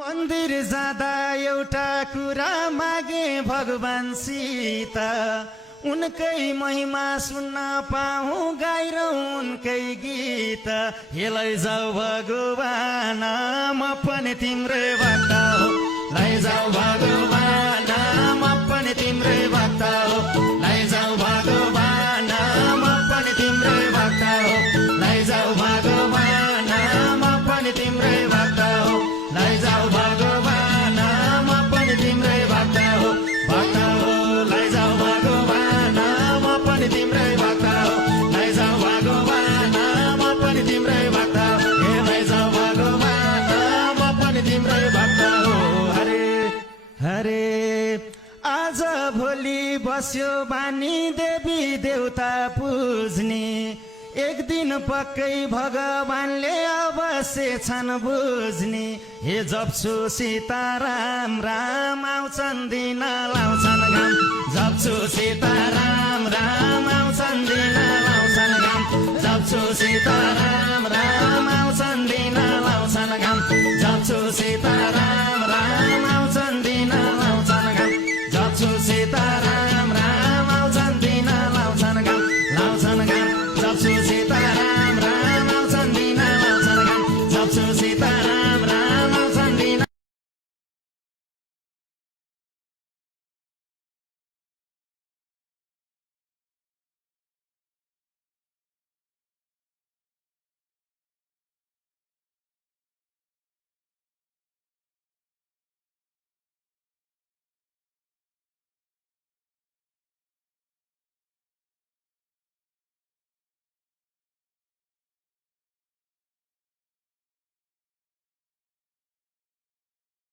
मन्दिर जाँदा एउटा कुरा मागे भगवान सीता उनकै महिमा सुन्न पाऊँ गाइरौँ उनकै गीत हे लैजाऊ भगवान म पनि तिम्रै भक्त हो लैजाऊ भगवान म पनि तिम्रै भक्त हो लैजाऊ भगवान म पनि तिम्रै भक्त हो लैजाऊ भगवान म पनि तिम्रै भक्त हो लैजाऊ भगवान म पनि तिम्रै भक्त हो भक्त हो लैजाऊ भगवान म पनि तिम्रै भक्त हो लैजाऊ भगवान म पनि तिम्रै भक्त हो हे लैजाऊ भगवान म पनि तिम्रै भक्त हो हरे हरे आज भोलि बस्यो बानी देवी देवता पुज्ने एक दिन पक्कै भगवानले अवश्य छन् बुझ्ने हे जप्छु सीताराम राम आउँछन् दिन लाउँछन् घाम जप्छु सीताराम राम आउँछन् दिन लाउँछन् घाम जप्छु सीताराम राम आउँछन्